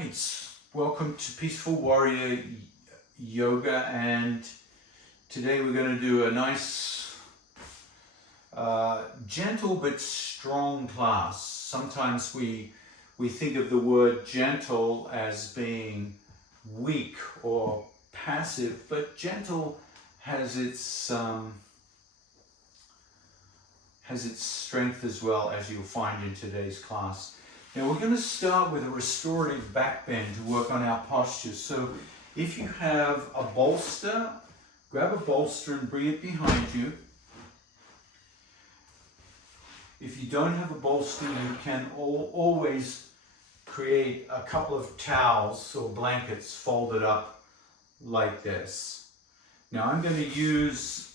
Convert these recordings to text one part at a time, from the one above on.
Right, welcome to Peaceful Warrior Yoga, and today we're going to do a nice, gentle but strong class. Sometimes we think of the word gentle as being weak or passive, but gentle has its strength as well, as you'll find in today's class. Now we're going to start with a restorative back bend to work on our posture. So if you have a bolster, grab a bolster and bring it behind you. If you don't have a bolster, you can always create a couple of towels or blankets folded up like this. Now I'm going to use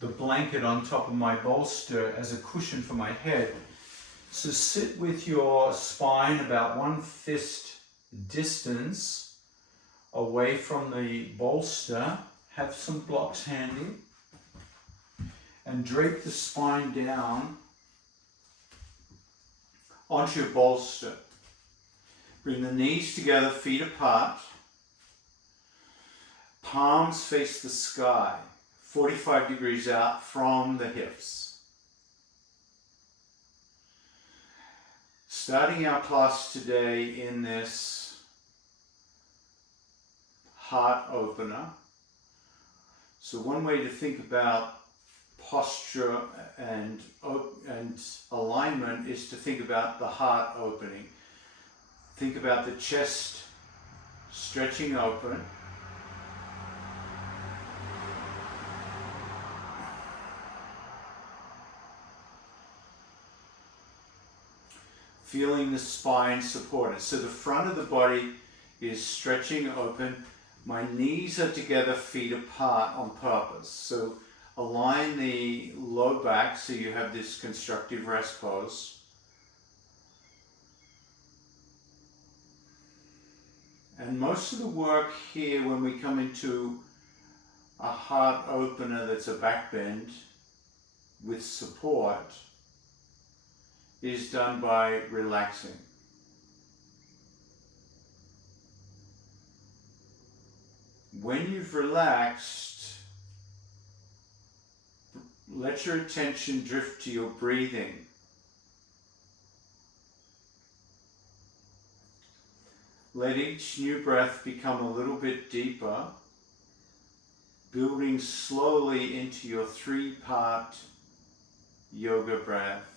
the blanket on top of my bolster as a cushion for my head. So sit with your spine about 1 fist distance away from the bolster. Have some blocks handy and drape the spine down onto your bolster. Bring the knees together, feet apart. Palms face the sky, 45 degrees out from the hips. Starting our class today in this heart opener. So one way to think about posture and alignment is to think about the heart opening. Think about the chest stretching open. Feeling the spine supported. So the front of the body is stretching open. My knees are together, feet apart on purpose. So align the low back so you have this constructive rest pose. And most of the work here when we come into a heart opener that's a back bend with support is done by relaxing. When you've relaxed, let your attention drift to your breathing. Let each new breath become a little bit deeper, building slowly into your 3-part yoga breath.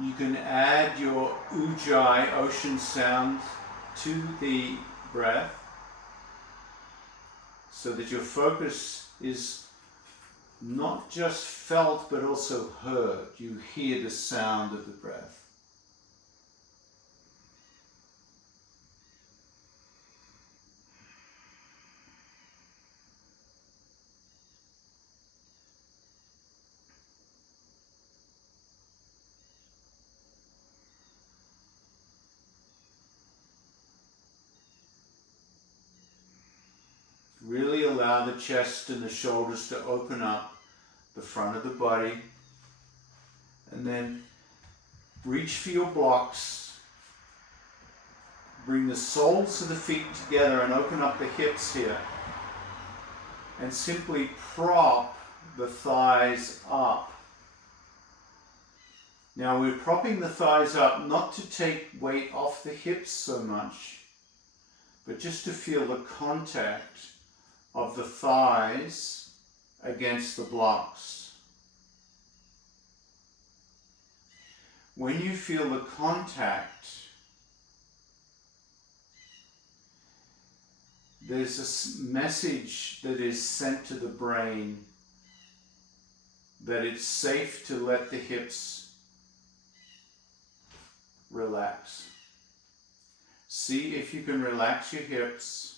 You can add your ujjayi, ocean sound, to the breath so that your focus is not just felt but also heard. You hear the sound of the breath. Really allow the chest and the shoulders to open up, the front of the body, and then reach for your blocks. Bring the soles of the feet together and open up the hips here. And simply prop the thighs up. Now we're propping the thighs up not to take weight off the hips so much, but just to feel the contact of the thighs against the blocks. When you feel the contact, there's a message that is sent to the brain that it's safe to let the hips relax. See if you can relax your hips.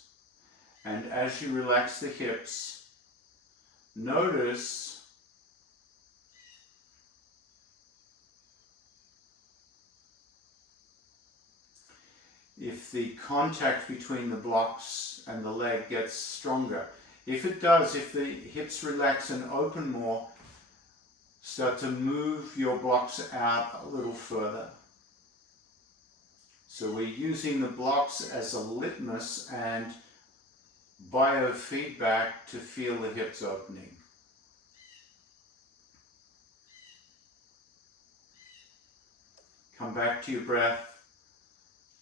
And as you relax the hips, notice if the contact between the blocks and the leg gets stronger. If it does, if the hips relax and open more, start to move your blocks out a little further. So we're using the blocks as a litmus and biofeedback to feel the hips opening. Come back to your breath,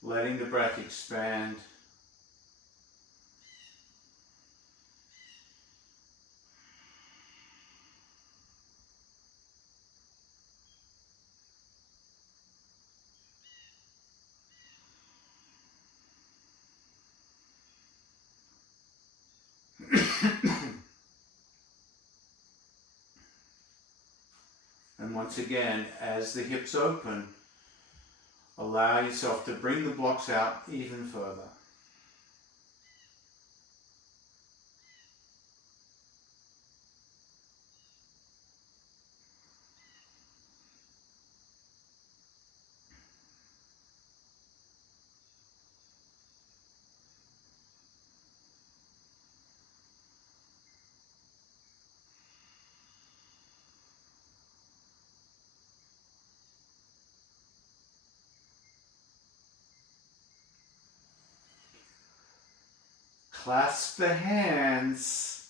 letting the breath expand. And once again, as the hips open, allow yourself to bring the blocks out even further. Clasp the hands,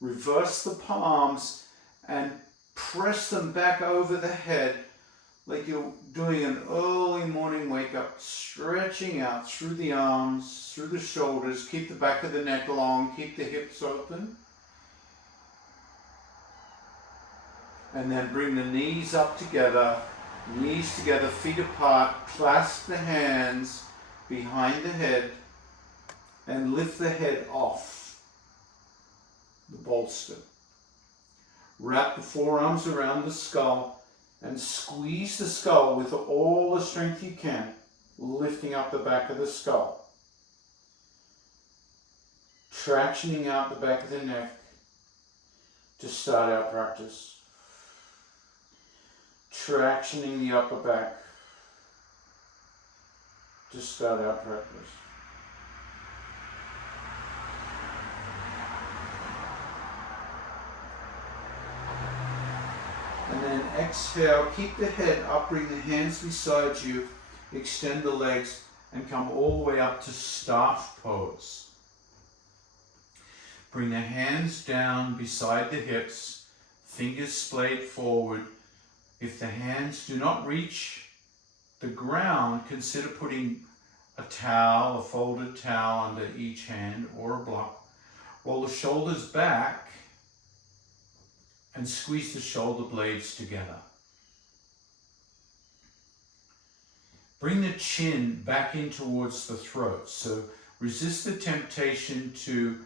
reverse the palms, and press them back over the head like you're doing an early morning wake up, stretching out through the arms, through the shoulders. Keep the back of the neck long, keep the hips open. And then bring the knees up together, feet apart, clasp the hands behind the head, and lift the head off the bolster. Wrap the forearms around the skull and squeeze the skull with all the strength you can, lifting up the back of the skull. Tractioning out the back of the neck to start our practice. Tractioning the upper back to start our practice. And then exhale, keep the head up, bring the hands beside you, extend the legs, and come all the way up to staff pose. Bring the hands down beside the hips, fingers splayed forward. If the hands do not reach the ground, consider putting a towel, a folded towel under each hand or a block. Roll the shoulders back and squeeze the shoulder blades together. Bring the chin back in towards the throat. So resist the temptation to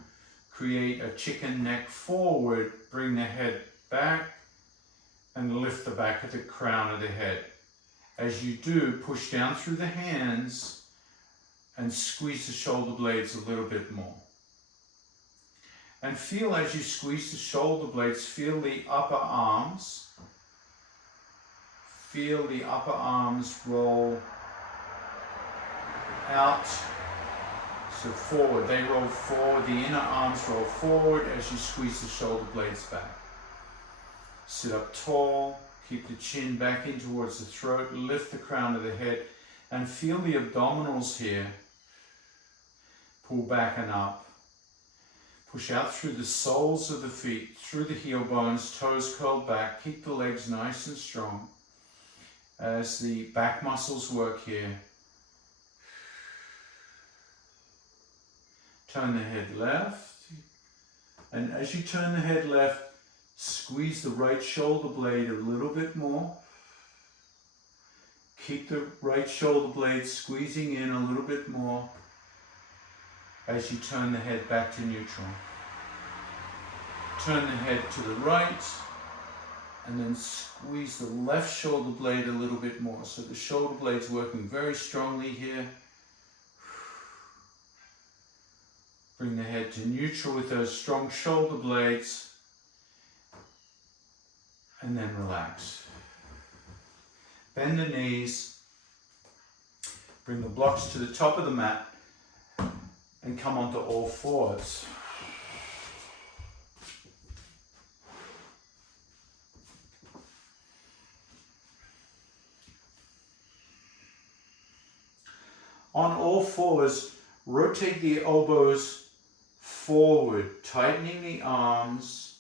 create a chicken neck forward. Bring the head back and lift the back of the crown of the head. As you do, push down through the hands and squeeze the shoulder blades a little bit more. And feel as you squeeze the shoulder blades, feel the upper arms. Feel the upper arms roll out, so forward. They roll forward, the inner arms roll forward as you squeeze the shoulder blades back. Sit up tall, keep the chin back in towards the throat, lift the crown of the head, and feel the abdominals here. Pull back and up. Push out through the soles of the feet, through the heel bones, toes curled back. Keep the legs nice and strong as the back muscles work here. Turn the head left, and as you turn the head left, squeeze the right shoulder blade a little bit more. Keep the right shoulder blade squeezing in a little bit more as you turn the head back to neutral. Turn the head to the right, and then squeeze the left shoulder blade a little bit more. So the shoulder blade's working very strongly here. Bring the head to neutral with those strong shoulder blades, and then relax. Bend the knees, Bring the blocks to the top of the mat and come onto all fours. On all fours, rotate the elbows forward, tightening the arms.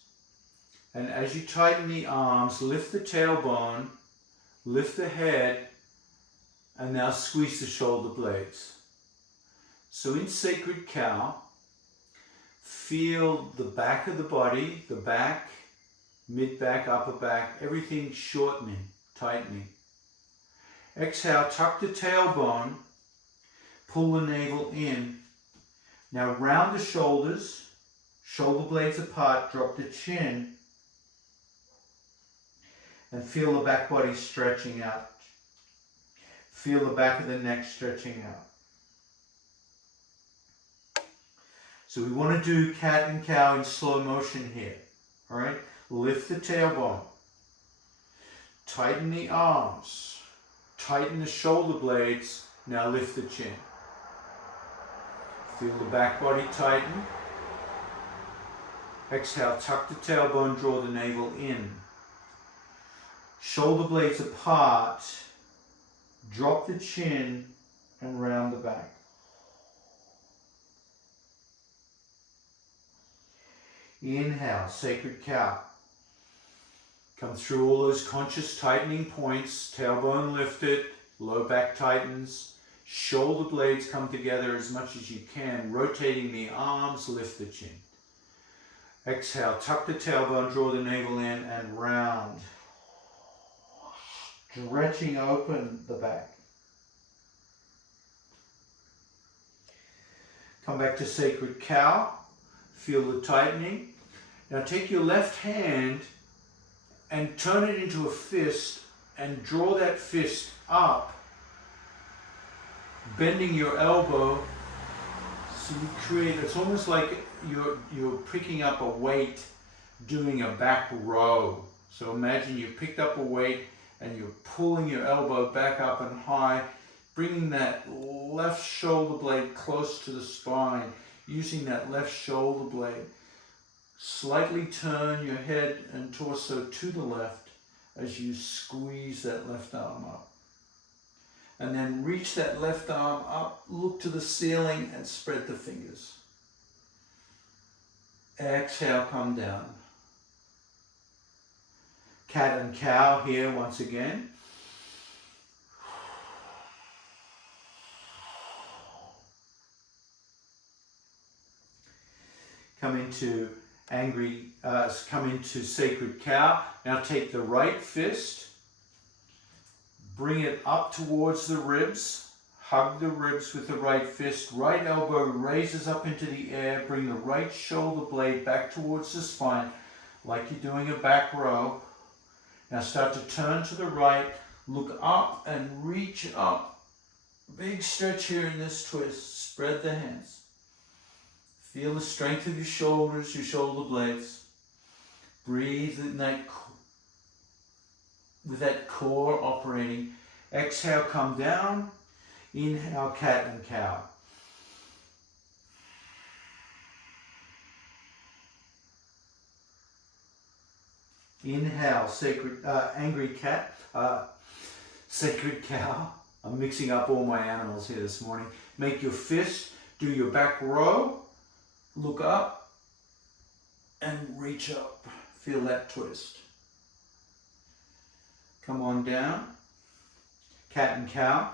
And as you tighten the arms, lift the tailbone, lift the head, and now squeeze the shoulder blades. So in Sacred Cow, feel the back of the body, the back, mid-back, upper back, everything shortening, tightening. Exhale, tuck the tailbone, pull the navel in. Now round the shoulders, shoulder blades apart, drop the chin, and feel the back body stretching out. Feel the back of the neck stretching out. So we want to do cat and cow in slow motion here. All right? Lift the tailbone. Tighten the arms. Tighten the shoulder blades. Now lift the chin. Feel the back body tighten. Exhale, tuck the tailbone, draw the navel in. Shoulder blades apart. Drop the chin and round the back. Inhale, Sacred Cow. Come through all those conscious tightening points. Tailbone lifted, low back tightens. Shoulder blades come together as much as you can. Rotating the arms, lift the chin. Exhale, tuck the tailbone, draw the navel in and round. Stretching open the back. Come back to Sacred Cow. Feel the tightening. Now take your left hand and turn it into a fist and draw that fist up, bending your elbow. So you create, it's almost like you're picking up a weight doing a back row. So imagine you picked up a weight and you're pulling your elbow back up and high, bringing that left shoulder blade close to the spine, using that left shoulder blade. Slightly turn your head and torso to the left as you squeeze that left arm up. And then reach that left arm up, look to the ceiling and spread the fingers. Exhale, come down. Cat and cow here once again. Come into Sacred Cow. Now take the right fist, bring it up towards the ribs, hug the ribs with the right fist, right elbow raises up into the air, bring the right shoulder blade back towards the spine, like you're doing a back row. Now start to turn to the right, look up and reach up. Big stretch here in this twist, spread the hands. Feel the strength of your shoulders, your shoulder blades. Breathe in with that core operating. Exhale, come down. Inhale, cat and cow. Inhale, angry cat, Sacred Cow. I'm mixing up all my animals here this morning. Make your fist, do your back row. Look up and reach up. Feel that twist. Come on down. Cat and cow.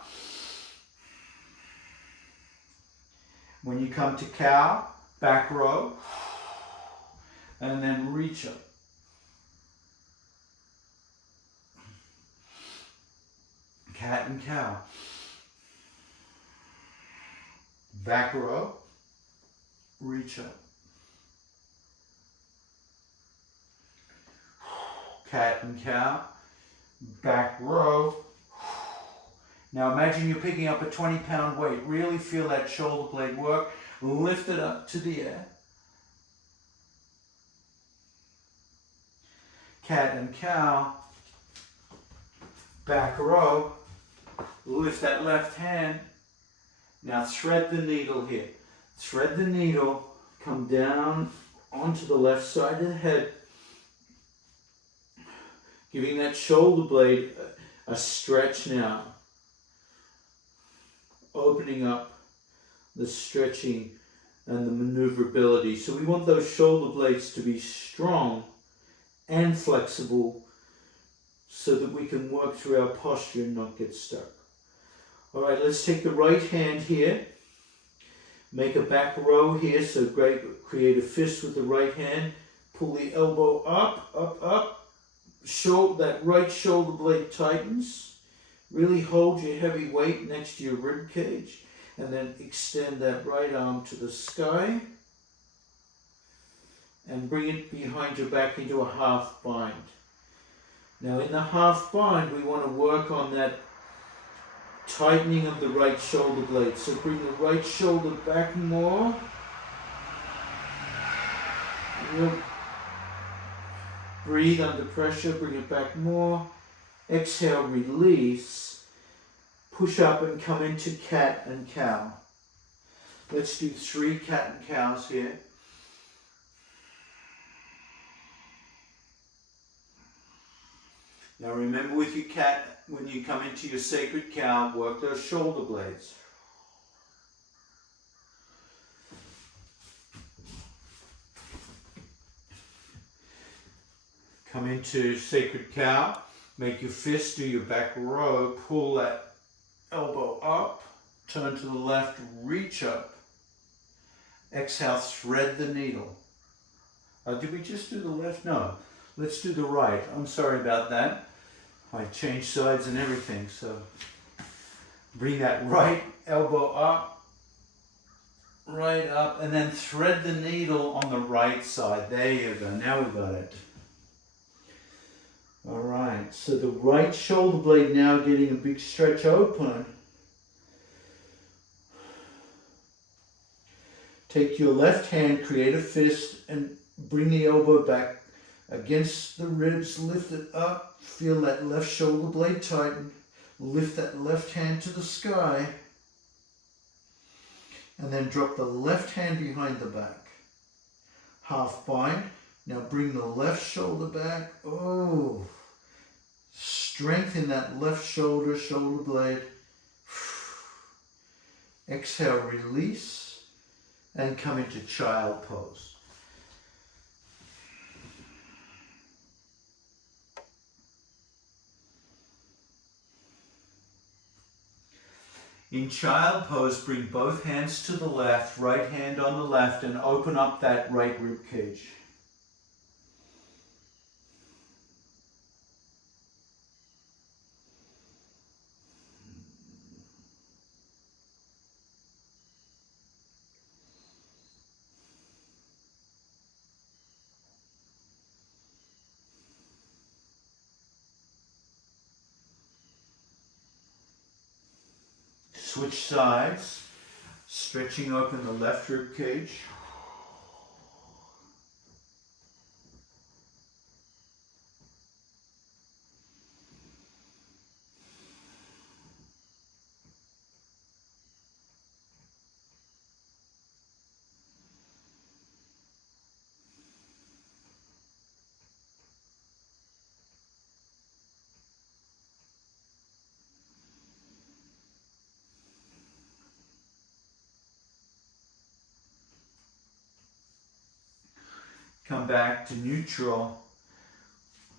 When you come to cow, back row. And then reach up. Cat and cow. Back row. Reach up. Cat and cow. Back row. Now imagine you're picking up a 20-pound weight. Really feel that shoulder blade work. Lift it up to the air. Cat and cow. Back row. Lift that left hand. Now thread the needle here. Thread the needle, come down onto the left side of the head, giving that shoulder blade a stretch now. Opening up the stretching and the maneuverability. So we want those shoulder blades to be strong and flexible so that we can work through our posture and not get stuck. All right, let's take the right hand here. Make a back row here, so create a fist with the right hand. Pull the elbow up, up, up. That right shoulder blade tightens. Really hold your heavy weight next to your rib cage. And then extend that right arm to the sky. And bring it behind your back into a half bind. Now in the half bind, we want to work on that tightening of the right shoulder blade. So bring the right shoulder back more. Breathe under pressure, bring it back more. Exhale, release. Push up and come into cat and cow. Let's do 3 cat and cows here. Now remember with your cat, when you come into your sacred cow, work those shoulder blades. Come into sacred cow, make your fist, do your back row, pull that elbow up, turn to the left, reach up. Exhale, thread the needle. Did we just do the left? No, let's do the right. I'm sorry about that. I changed sides and everything, so bring that right elbow up, right up, and then thread the needle on the right side. There you go, now we got it. All right, so the right shoulder blade now getting a big stretch open. Take your left hand, create a fist, and bring the elbow back against the ribs, lift it up, feel that left shoulder blade tighten, lift that left hand to the sky, and then drop the left hand behind the back. Half bind. Now bring the left shoulder back. Oh, strengthen that left shoulder blade. Exhale, release, and come into child pose. In child pose, bring both hands to the left, right hand on the left, and open up that right rib cage. Switch sides, stretching open the left rib cage. Come back to neutral.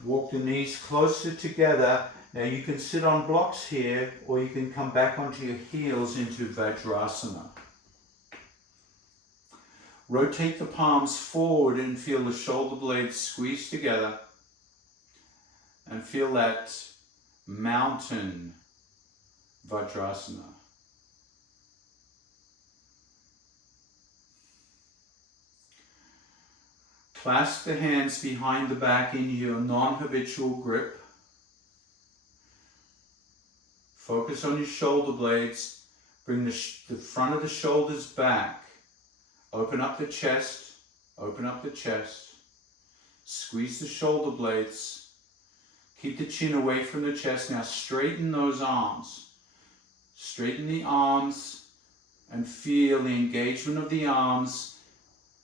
Walk the knees closer together. Now you can sit on blocks here, or you can come back onto your heels into Vajrasana. Rotate the palms forward and feel the shoulder blades squeeze together. And feel that mountain Vajrasana. Clasp the hands behind the back in your non-habitual grip. Focus on your shoulder blades. Bring the front of the shoulders back. Open up the chest. Open up the chest. Squeeze the shoulder blades. Keep the chin away from the chest. Now straighten those arms. Straighten the arms. and feel the engagement of the arms,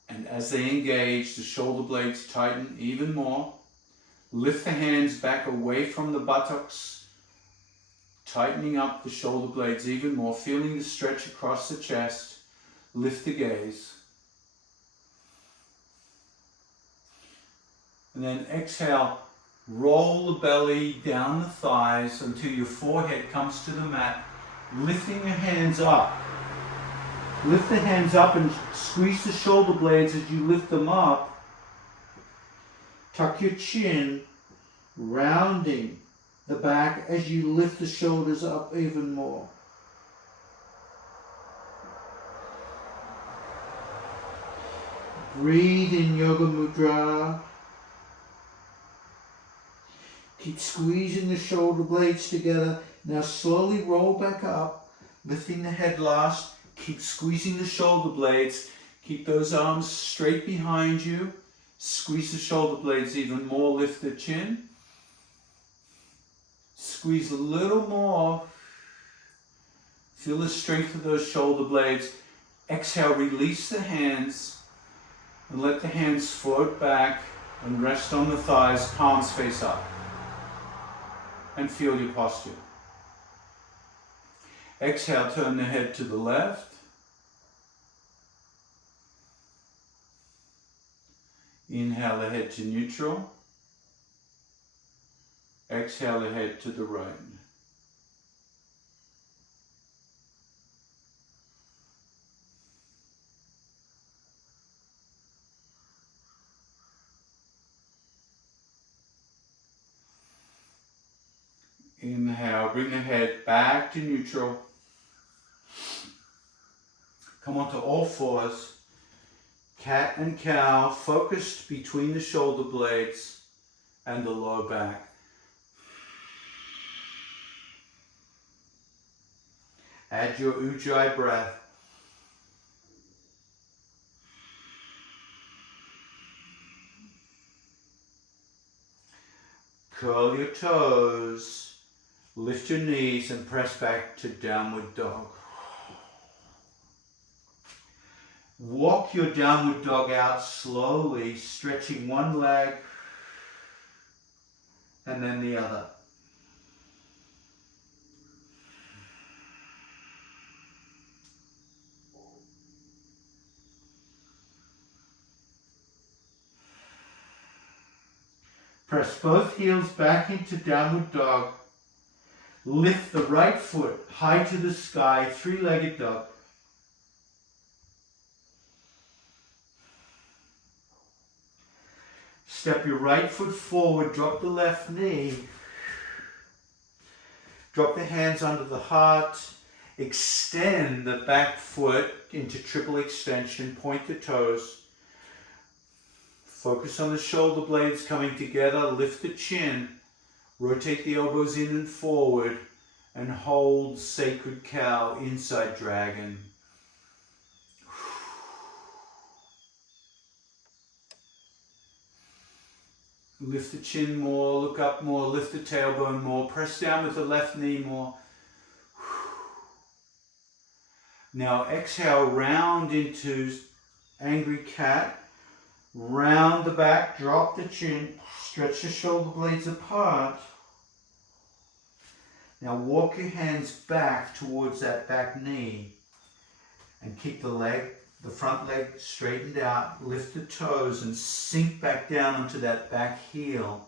and as they engage, the shoulder blades tighten even more. Lift the hands back away from the buttocks, tightening up the shoulder blades even more, feeling the stretch across the chest. Lift the gaze. And then exhale, roll the belly down the thighs until your forehead comes to the mat, lifting your hands up. Lift the hands up and squeeze the shoulder blades as you lift them up. Tuck your chin, rounding the back as you lift the shoulders up even more. Breathe in Yoga Mudra. Keep squeezing the shoulder blades together. Now slowly roll back up, lifting the head last. Keep squeezing the shoulder blades. Keep those arms straight behind you. Squeeze the shoulder blades even more. Lift the chin. Squeeze a little more. Feel the strength of those shoulder blades. Exhale, release the hands and let the hands float back and rest on the thighs, palms face up. And feel your posture. Exhale, turn the head to the left. Inhale the head to neutral. Exhale the head to the right. Inhale, bring the head back to neutral. Come onto all fours. Cat and cow, focused between the shoulder blades and the lower back. Add your Ujjayi breath. Curl your toes. Lift your knees and press back to downward dog. Walk your downward dog out slowly, stretching one leg and then the other. Press both heels back into downward dog. Lift the right foot high to the sky, three-legged dog. Step your right foot forward, drop the left knee. Drop the hands under the heart. Extend the back foot into triple extension, point the toes. Focus on the shoulder blades coming together, lift the chin. Rotate the elbows in and forward and hold sacred cow, inside dragon. Lift the chin more, look up more, lift the tailbone more, press down with the left knee more. Now exhale, round into angry cat. Round the back, drop the chin, stretch the shoulder blades apart. Now walk your hands back towards that back knee and keep the front leg straightened out. Lift the toes and sink back down onto that back heel.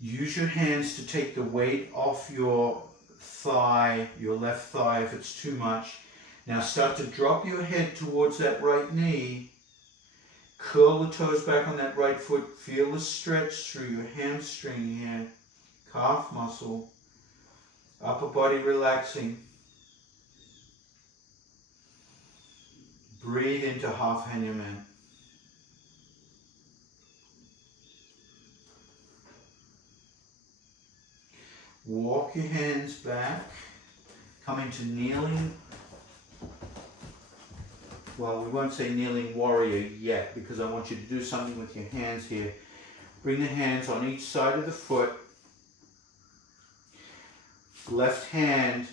Use your hands to take the weight off your thigh, your left thigh if it's too much. Now start to drop your head towards that right knee. Curl the toes back on that right foot. Feel the stretch through your hamstring here, calf muscle, upper body relaxing. Breathe into half Hanuman. Walk your hands back, come into kneeling. Well, we won't say kneeling warrior yet because I want you to do something with your hands here. Bring the hands on each side of the foot. Left hand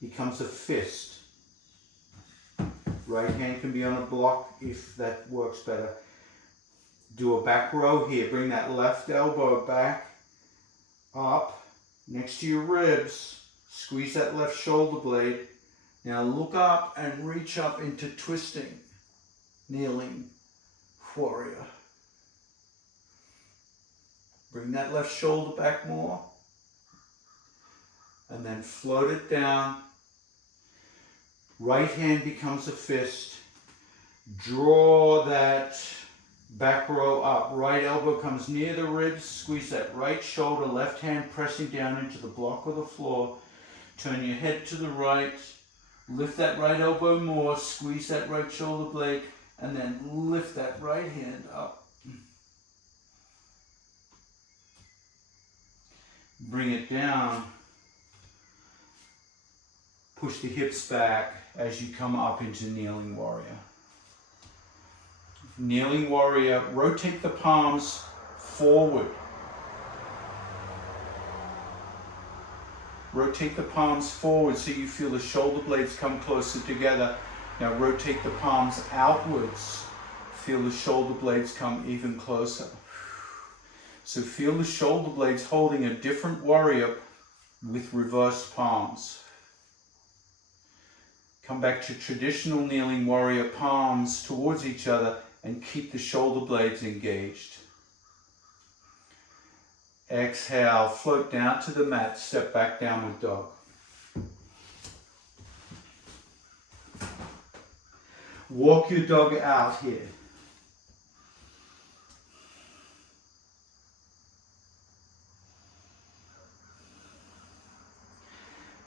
becomes a fist. Right hand can be on a block if that works better. Do a back row here. Bring that left elbow back, up, next to your ribs. Squeeze that left shoulder blade. Now look up and reach up into twisting, kneeling warrior. Bring that left shoulder back more. And then float it down. Right hand becomes a fist. Draw that back row up. Right elbow comes near the ribs. Squeeze that right shoulder. Left hand pressing down into the block or the floor. Turn your head to the right. Lift that right elbow more. Squeeze that right shoulder blade. And then lift that right hand up. Bring it down. Push the hips back as you come up into Kneeling Warrior. Kneeling Warrior, rotate the palms forward. Rotate the palms forward so you feel the shoulder blades come closer together. Now rotate the palms outwards. Feel the shoulder blades come even closer. So feel the shoulder blades holding a different warrior with reversed palms. Come back to traditional Kneeling Warrior, palms towards each other, and keep the shoulder blades engaged. Exhale, float down to the mat, step back, Downward Dog. Walk your dog out here.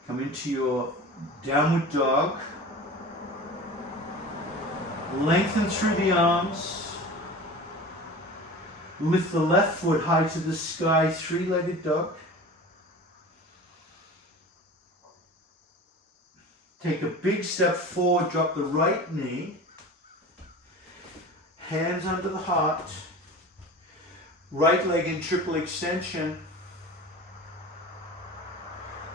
Come into your Downward Dog. Lengthen through the arms. Lift the left foot high to the sky, three-legged dog. Take a big step forward, drop the right knee. Hands under the heart. Right leg in triple extension.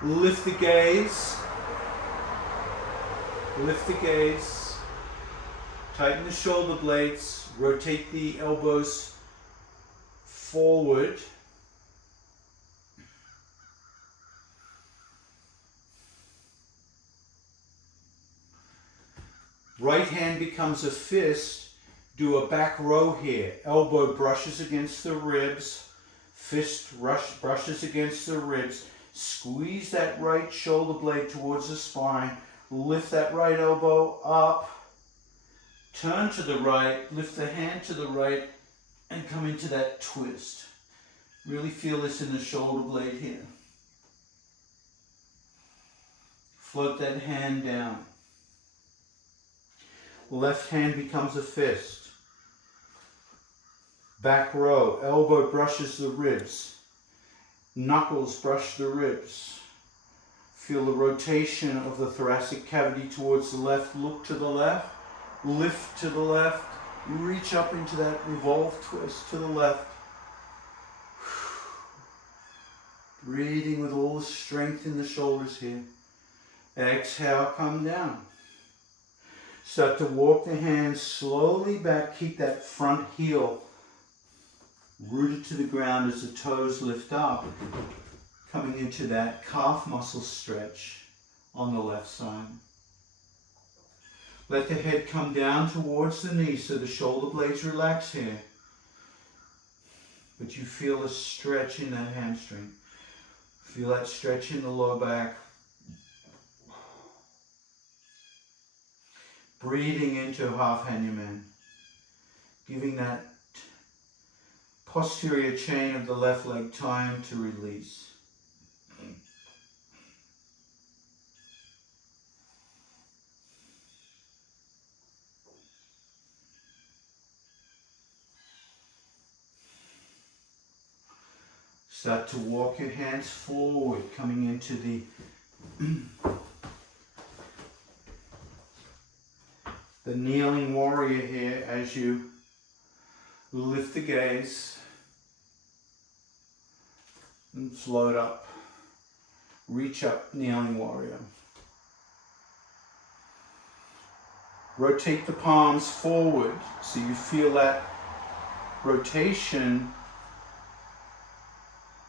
Lift the gaze. Lift the gaze. Tighten the shoulder blades. Rotate the elbows forward. Right hand becomes a fist. Do a back row here. Elbow brushes against the ribs. Fist brushes against the ribs. Squeeze that right shoulder blade towards the spine. Lift that right elbow up. Turn to the right. Lift the hand to the right and come into that twist. Really feel this in the shoulder blade here. Float that hand down. Left hand becomes a fist. Back row. Elbow brushes the ribs. Knuckles brush the ribs. Feel the rotation of the thoracic cavity towards the left. Look to the left. Lift to the left. Reach up into that revolve twist to the left. Breathing with all the strength in the shoulders here. Exhale, come down. Start to walk the hands slowly back. Keep that front heel rooted to the ground as the toes lift up. Coming into that calf muscle stretch on the left side. Let the head come down towards the knee so the shoulder blades relax here. But you feel a stretch in that hamstring. Feel that stretch in the lower back. Breathing into half Hanuman. Giving that posterior chain of the left leg time to release. Start to walk your hands forward, coming into the the Kneeling Warrior here as you lift the gaze and float up. Reach up, Kneeling Warrior. Rotate the palms forward so you feel that rotation.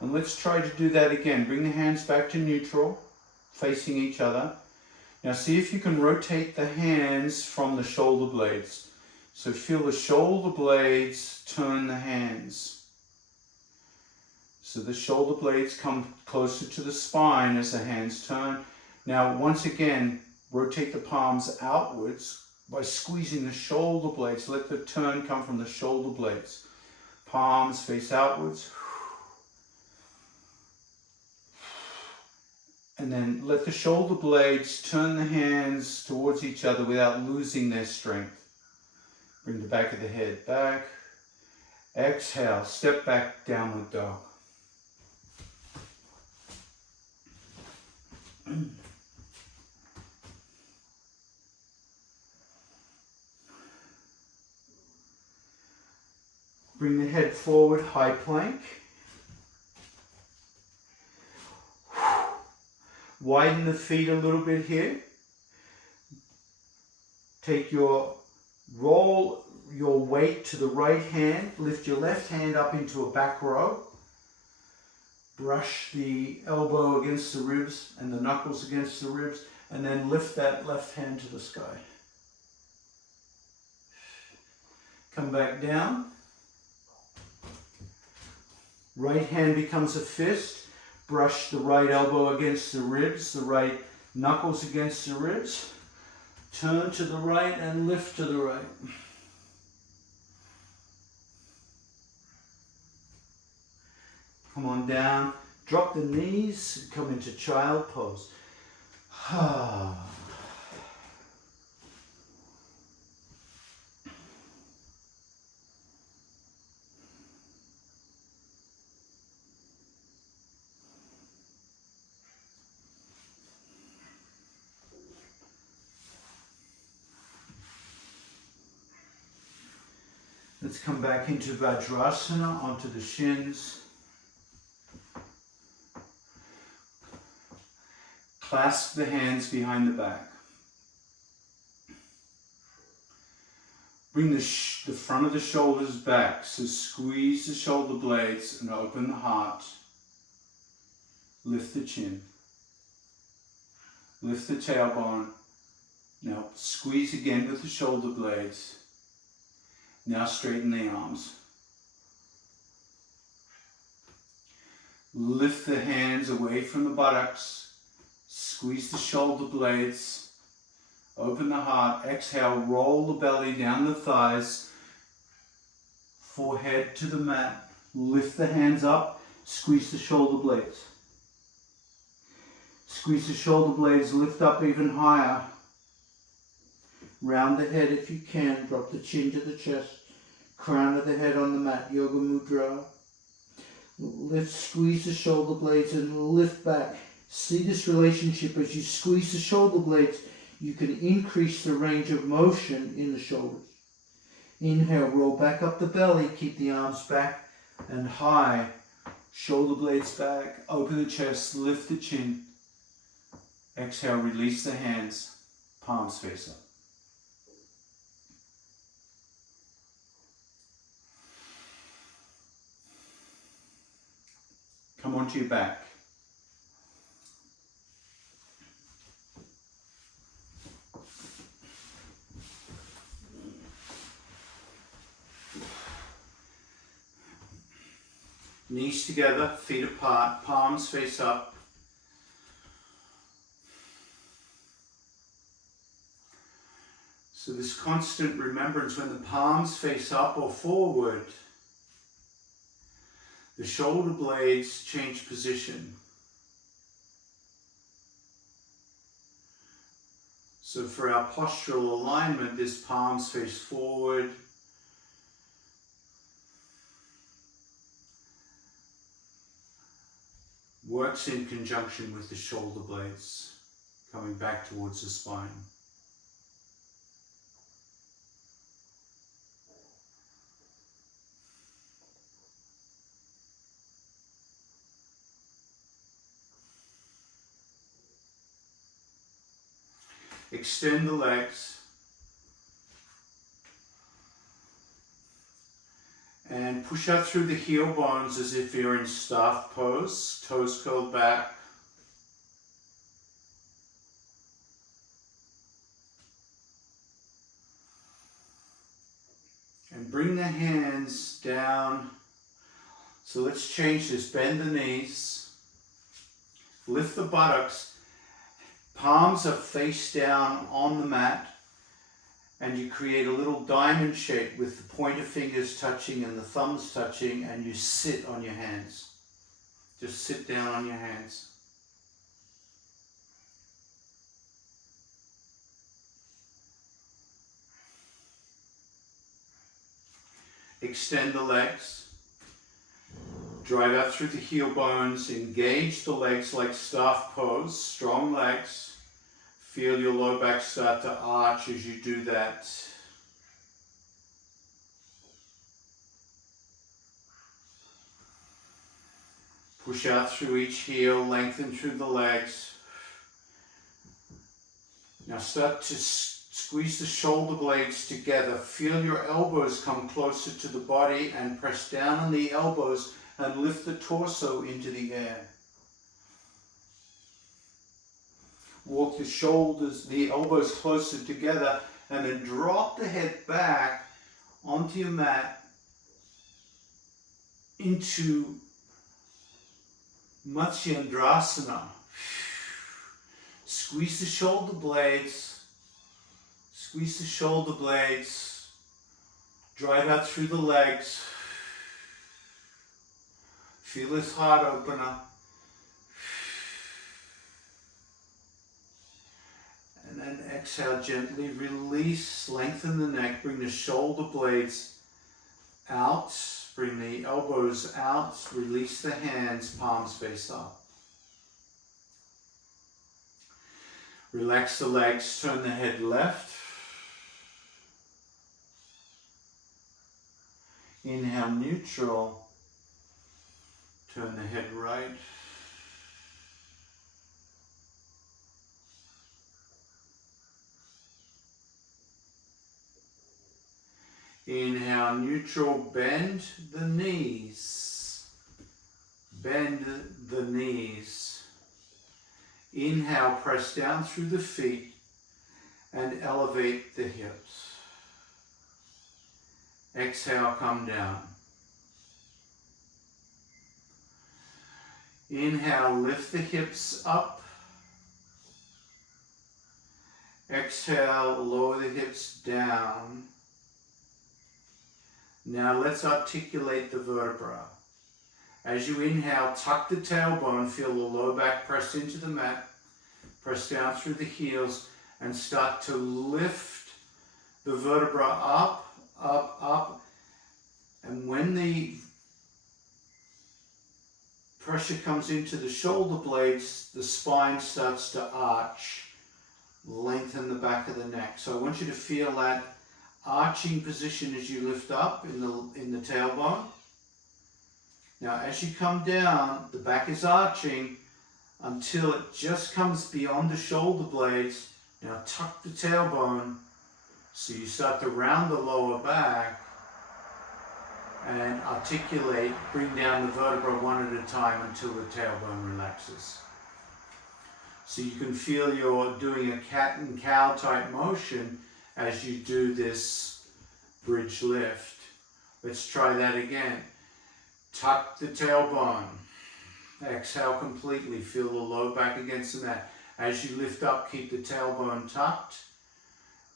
And let's try to do that again. Bring the hands back to neutral, facing each other. Now see if you can rotate the hands from the shoulder blades. So feel the shoulder blades turn the hands. So the shoulder blades come closer to the spine as the hands turn. Now once again, rotate the palms outwards by squeezing the shoulder blades. Let the turn come from the shoulder blades. Palms face outwards. And then let the shoulder blades turn the hands towards each other without losing their strength. Bring the back of the head back. Exhale, step back, downward dog. Bring the head forward, high plank. Widen the feet a little bit here. Roll your weight to the right hand. Lift your left hand up into a back row. Brush the elbow against the ribs and the knuckles against the ribs, and then lift that left hand to the sky. Come back down. Right hand becomes a fist. Brush the right elbow against the ribs, the right knuckles against the ribs. Turn to the right and lift to the right. Come on down. Drop the knees. Come into child pose. Let's come back into Vajrasana, onto the shins. Clasp the hands behind the back. Bring the front of the shoulders back, so squeeze the shoulder blades and open the heart. Lift the chin. Lift the tailbone. Now squeeze again with the shoulder blades. Now straighten the arms. Lift the hands away from the buttocks. Squeeze the shoulder blades. Open the heart. Exhale, roll the belly down the thighs. Forehead to the mat. Lift the hands up. Squeeze the shoulder blades. Squeeze the shoulder blades, lift up even higher. Round the head if you can. Drop the chin to the chest. Crown of the head on the mat. Yoga Mudra. Lift, squeeze the shoulder blades and lift back. See this relationship. As you squeeze the shoulder blades, you can increase the range of motion in the shoulders. Inhale, roll back up the belly. Keep the arms back and high. Shoulder blades back. Open the chest. Lift the chin. Exhale, release the hands. Palms face up. Come onto your back. Knees together, feet apart, palms face up. So this constant remembrance, when the palms face up or forward, the shoulder blades change position. So for our postural alignment, this palms face forward. Works in conjunction with the shoulder blades coming back towards the spine. Extend the legs. And push out through the heel bones as if you're in staff pose, toes curled back. And bring the hands down. So let's change this. Bend the knees. Lift the buttocks. Palms are face down on the mat. And you create a little diamond shape with the pointer fingers touching and the thumbs touching, and you sit on your hands. Just sit down on your hands. Extend the legs. Drive out through the heel bones. Engage the legs like staff pose. Strong legs. Feel your low back start to arch as you do that. Push out through each heel, lengthen through the legs. Now start to squeeze the shoulder blades together. Feel your elbows come closer to the body and press down on the elbows and lift the torso into the air. Walk the shoulders, the elbows closer together, and then drop the head back onto your mat into Matsyendrasana. Squeeze the shoulder blades. Squeeze the shoulder blades. Drive out through the legs. Feel this heart opener. And then exhale, gently release, lengthen the neck, bring the shoulder blades out, bring the elbows out, release the hands, palms face up. Relax the legs, turn the head left. Inhale, neutral, turn the head right. Inhale, neutral, bend the knees. Bend the knees. Inhale, press down through the feet and elevate the hips. Exhale, come down. Inhale, lift the hips up. Exhale, lower the hips down. Now let's articulate the vertebra. As you inhale, tuck the tailbone, feel the low back press into the mat, press down through the heels, and start to lift the vertebra up, up, up. And when the pressure comes into the shoulder blades, the spine starts to arch, lengthen the back of the neck. So I want you to feel that arching position as you lift up in the tailbone. Now as you come down, the back is arching until it just comes beyond the shoulder blades. Now tuck the tailbone so you start to round the lower back and articulate, bring down the vertebra one at a time until the tailbone relaxes. So you can feel you're doing a cat and cow type motion as you do this bridge lift. Let's try that again. Tuck the tailbone. Exhale completely. Feel the low back against the mat. As you lift up, keep the tailbone tucked.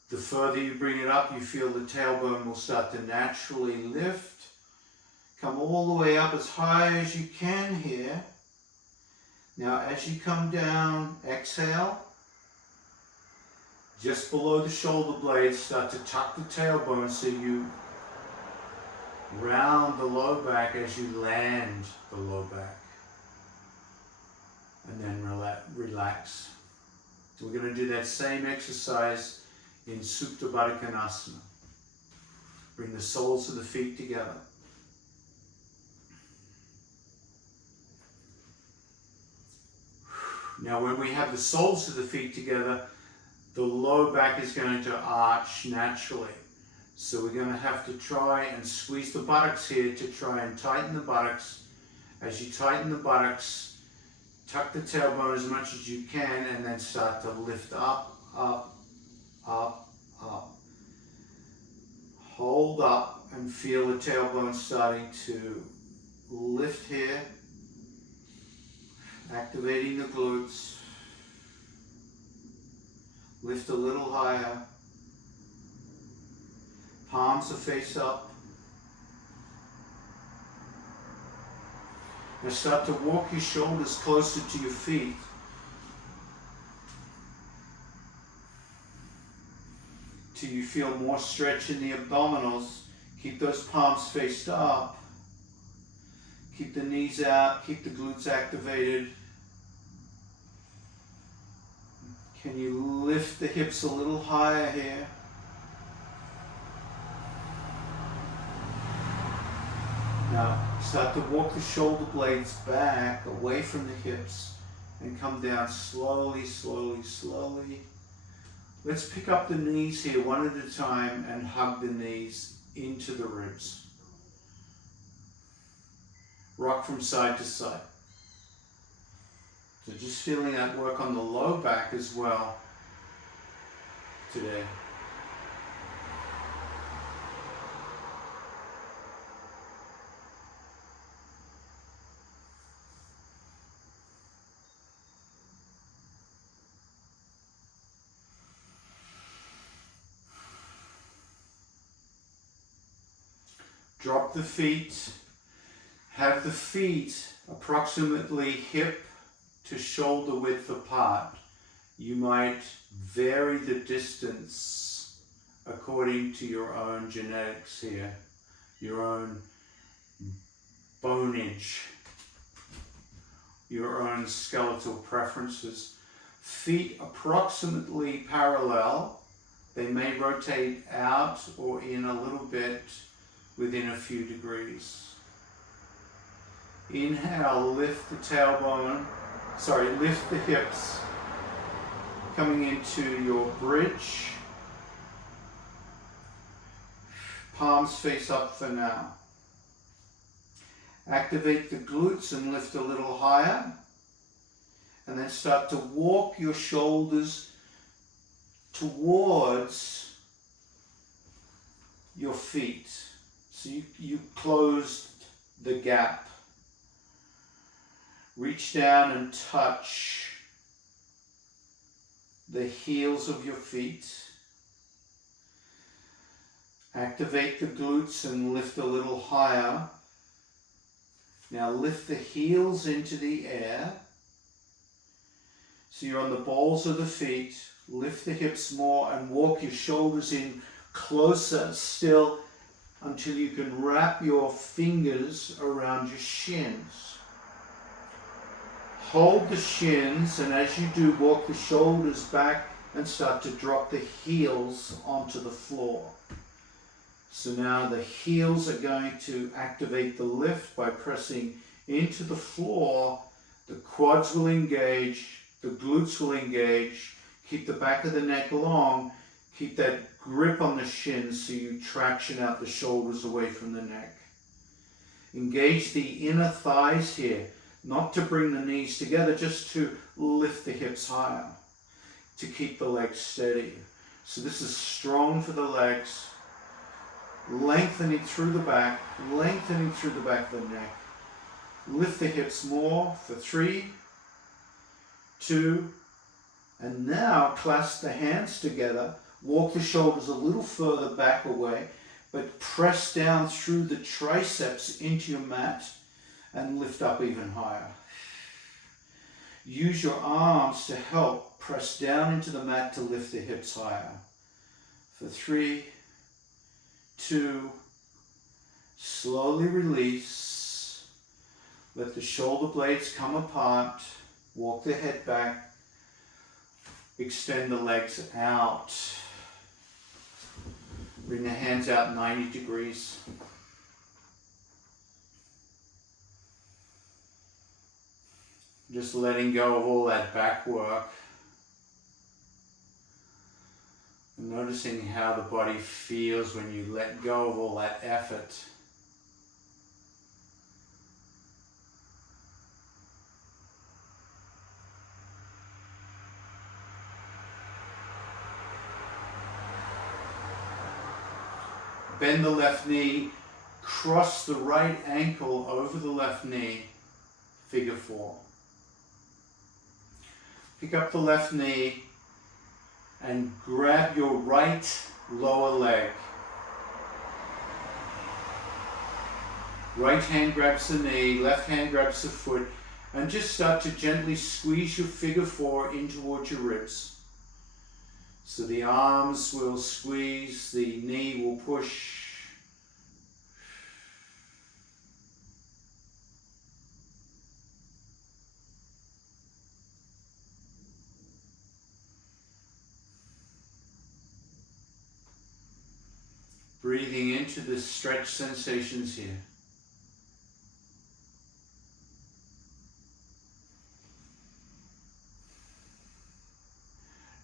The further you bring it up, you feel the tailbone will start to naturally lift. Come all the way up as high as you can here. Now as you come down, exhale. Just below the shoulder blades, start to tuck the tailbone so you round the low back as you land the low back. And then relax. So we're going to do that same exercise in Supta Baddha Konasana. Bring the soles of the feet together. Now when we have the soles of the feet together, the low back is going to arch naturally. So we're going to have to try and squeeze the buttocks here to try and tighten the buttocks. As you tighten the buttocks, tuck the tailbone as much as you can and then start to lift up, up, up, up. Hold up and feel the tailbone starting to lift here, activating the glutes. Lift a little higher. Palms are face up. Now start to walk your shoulders closer to your feet. Till you feel more stretch in the abdominals. Keep those palms faced up. Keep the knees out. Keep the glutes activated. Can you lift the hips a little higher here? Now start to walk the shoulder blades back away from the hips and come down slowly, slowly, slowly. Let's pick up the knees here one at a time and hug the knees into the ribs. Rock from side to side. So just feeling that work on the low back as well today. Drop the feet. Have the feet approximately hip to shoulder width apart. You might vary the distance according to your own genetics here, your own bonage, your own skeletal preferences. Feet approximately parallel. They may rotate out or in a little bit within a few degrees. Inhale, lift the tailbone, lift the hips, coming into your bridge. Palms face up for now. Activate the glutes and lift a little higher. And then start to walk your shoulders towards your feet. So you closed the gap. Reach down and touch the heels of your feet. Activate the glutes and lift a little higher. Now lift the heels into the air. So you're on the balls of the feet. Lift the hips more and walk your shoulders in closer still until you can wrap your fingers around your shins. Hold the shins, and as you do, walk the shoulders back and start to drop the heels onto the floor. So now the heels are going to activate the lift by pressing into the floor. The quads will engage, the glutes will engage. Keep the back of the neck long. Keep that grip on the shins so you traction out the shoulders away from the neck. Engage the inner thighs here. Not to bring the knees together, just to lift the hips higher, to keep the legs steady. So this is strong for the legs, lengthening through the back, lengthening through the back of the neck. Lift the hips more for 3, 2, and now clasp the hands together, walk the shoulders a little further back away, but press down through the triceps into your mat, and lift up even higher. Use your arms to help press down into the mat to lift the hips higher. For 3, 2, slowly release. Let the shoulder blades come apart. Walk the head back. Extend the legs out. Bring the hands out 90 degrees. Just letting go of all that back work. And noticing how the body feels when you let go of all that effort. Bend the left knee, cross the right ankle over the left knee, figure 4. Pick up the left knee and grab your right lower leg. Right hand grabs the knee, left hand grabs the foot, and just start to gently squeeze your figure 4 in towards your ribs. So the arms will squeeze, the knee will push. Breathing into the stretch sensations here.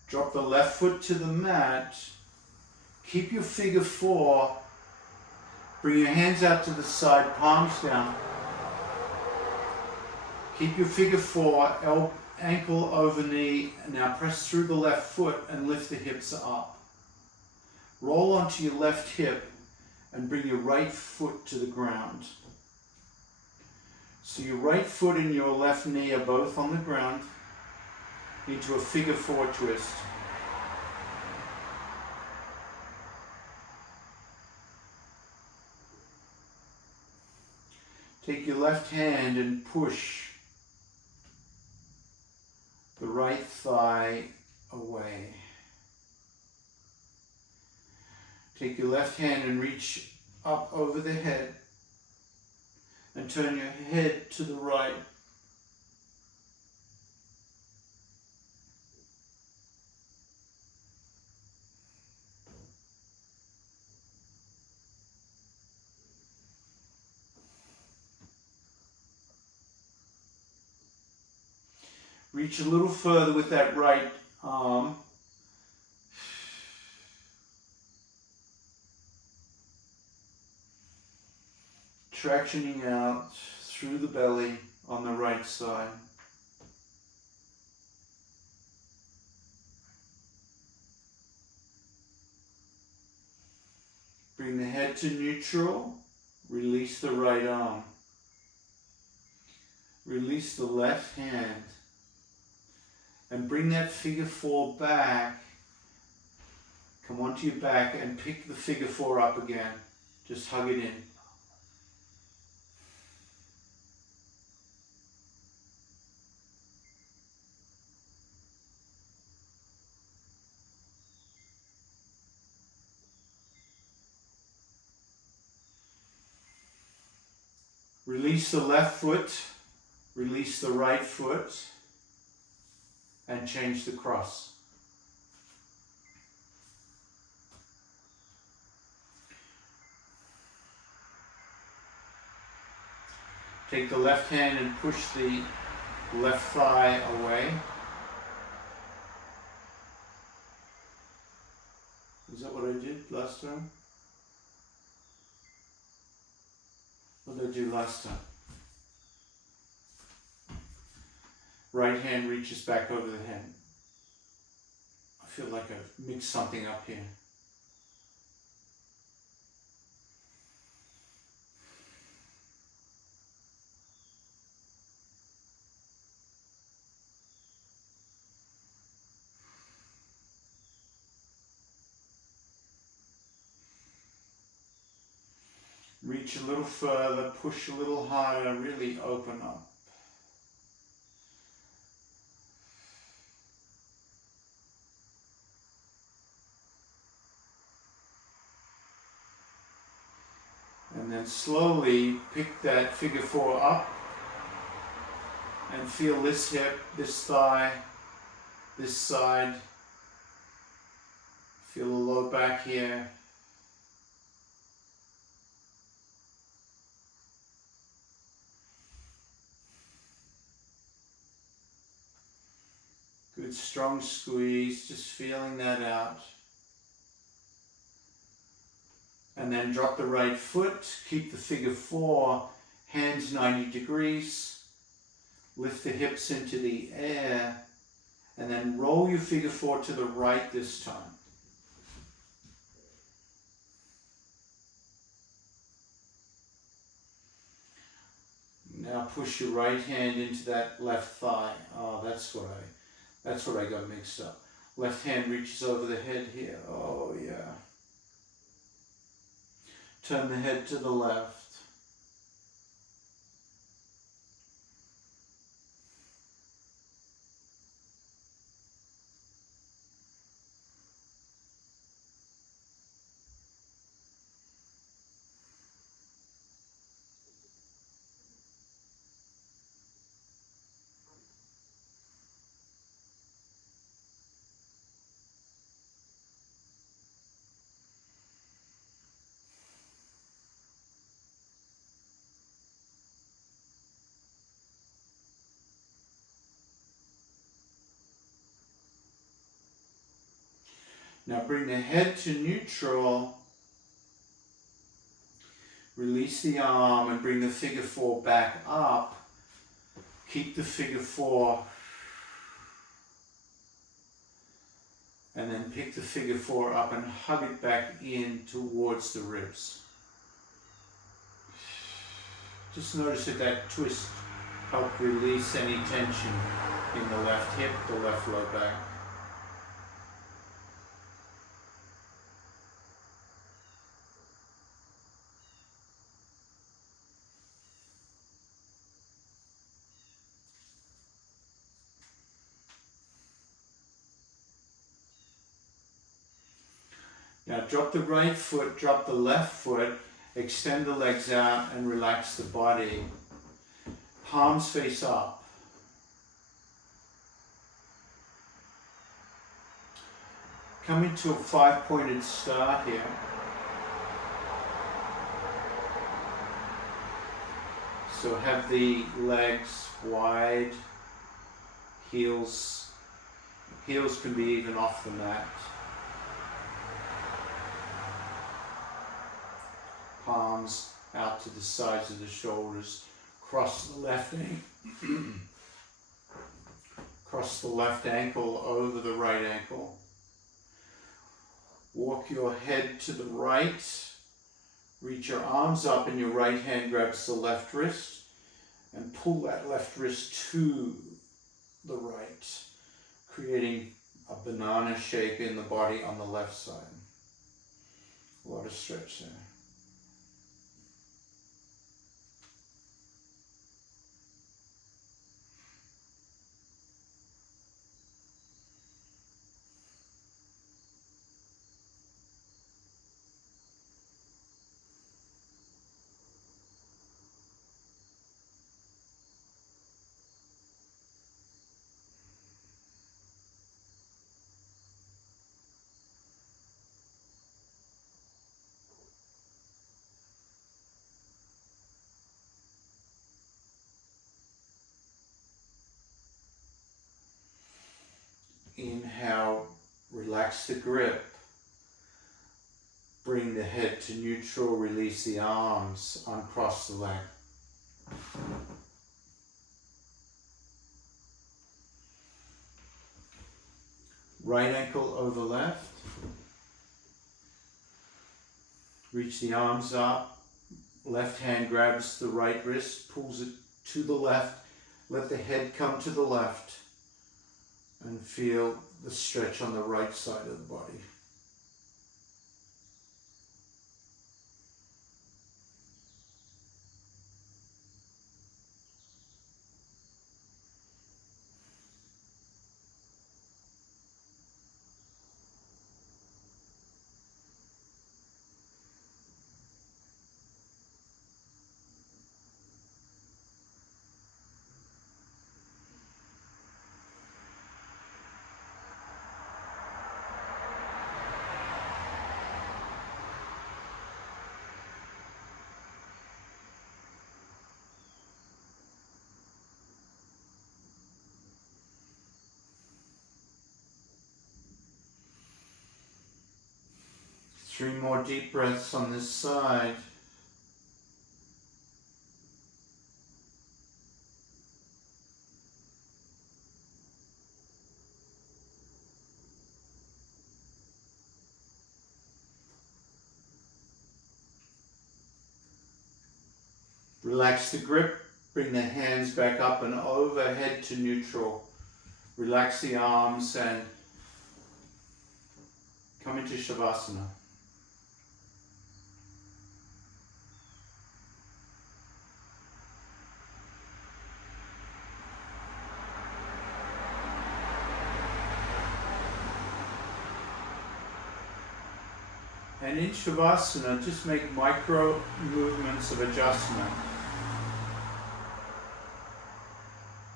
Drop the left foot to the mat. Keep your figure 4. Bring your hands out to the side, palms down. Keep your figure 4, ankle over knee. Now press through the left foot and lift the hips up. Roll onto your left hip and bring your right foot to the ground. So your right foot and your left knee are both on the ground into a figure 4 twist. Take your left hand and push the right thigh away. Take your left hand and reach up over the head and turn your head to the right. Reach a little further with that right arm. Tractioning out through the belly on the right side. Bring the head to neutral. Release the right arm. Release the left hand. And bring that figure 4 back. Come onto your back and pick the figure 4 up again. Just hug it in. Release the left foot. Release the right foot. And change the cross. Take the left hand and push the left thigh away. Is that what I did last time? What did I do last time? Right hand reaches back over the head. I feel like I've mixed something up here. Reach a little further, push a little harder, really open up. And then slowly pick that figure 4 up and feel this hip, this thigh, this side. Feel the low back here. Good strong squeeze, just feeling that out. And then drop the right foot, keep the figure 4, hands 90 degrees, lift the hips into the air, and then roll your figure 4 to the right this time. Now push your right hand into that left thigh. Oh, that's what I got mixed up. Left hand reaches over the head here. Oh yeah. Turn the head to the left. Now bring the head to neutral. Release the arm and bring the figure 4 back up. Keep the figure 4. And then pick the figure 4 up and hug it back in towards the ribs. Just notice if that twist helped release any tension in the left hip, the left low back. Now drop the right foot, drop the left foot, extend the legs out and relax the body. Palms face up. Come into a 5-pointed star here. So have the legs wide, heels can be even off the mat. Palms out to the sides of the shoulders. Cross the left ankle. Cross the left ankle over the right ankle. Walk your head to the right. Reach your arms up and your right hand grabs the left wrist and pull that left wrist to the right, creating a banana shape in the body on the left side. A lot of stretch there. Inhale, relax the grip. Bring the head to neutral, release the arms, uncross the leg. Right ankle over left. Reach the arms up. Left hand grabs the right wrist, pulls it to the left. Let the head come to the left. And feel the stretch on the right side of the body. 3 more deep breaths on this side. Relax the grip, bring the hands back up and over, head to neutral. Relax the arms and come into Shavasana. And in Shavasana, just make micro movements of adjustment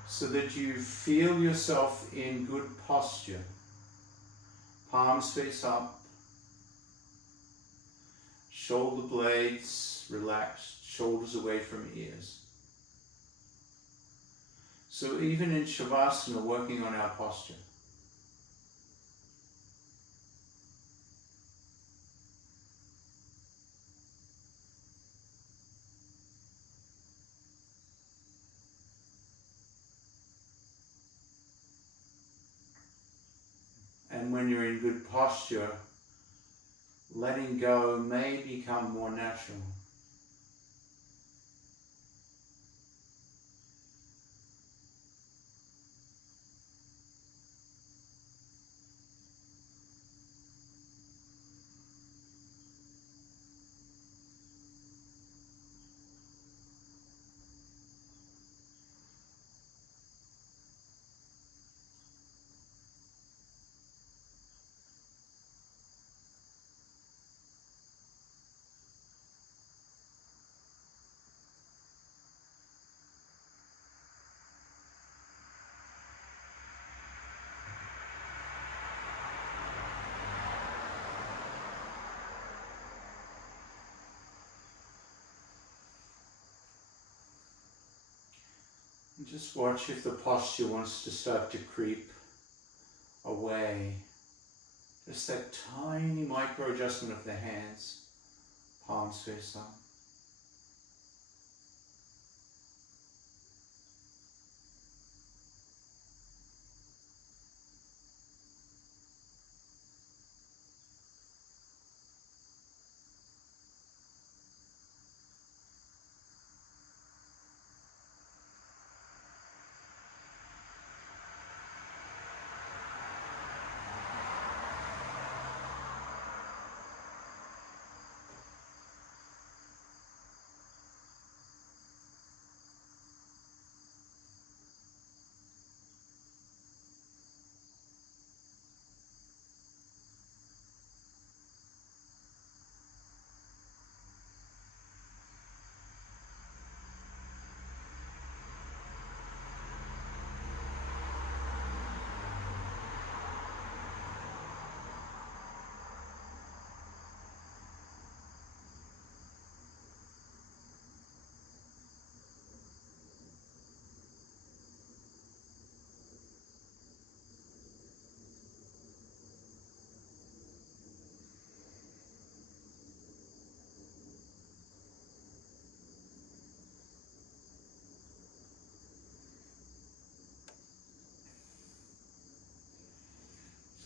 so that you feel yourself in good posture. Palms face up, shoulder blades relaxed, shoulders away from ears. So even in Shavasana, working on our posture. And when you're in good posture, letting go may become more natural. And just watch if the posture wants to start to creep away. Just that tiny micro adjustment of the hands, palms face up.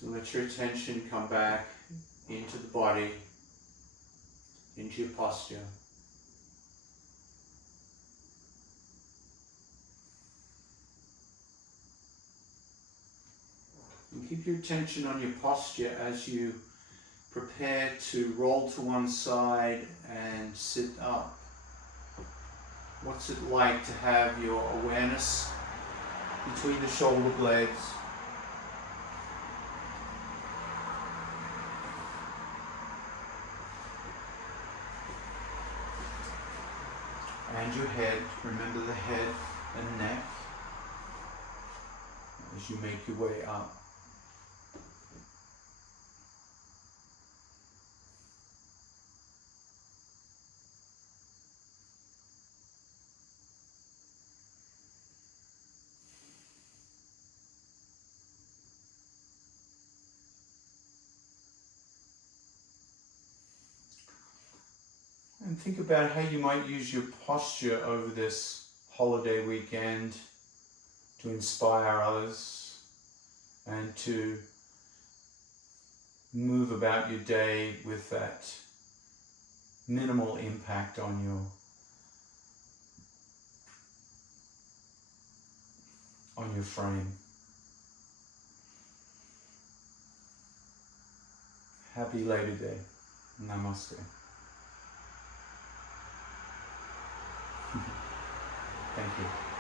So let your attention come back into the body, into your posture. And keep your attention on your posture as you prepare to roll to one side and sit up. What's it like to have your awareness between the shoulder blades? And your head, remember the head and neck as you make your way up. And think about how you might use your posture over this holiday weekend to inspire others and to move about your day with that minimal impact on your frame. Happy Labor Day. Namaste. Thank you.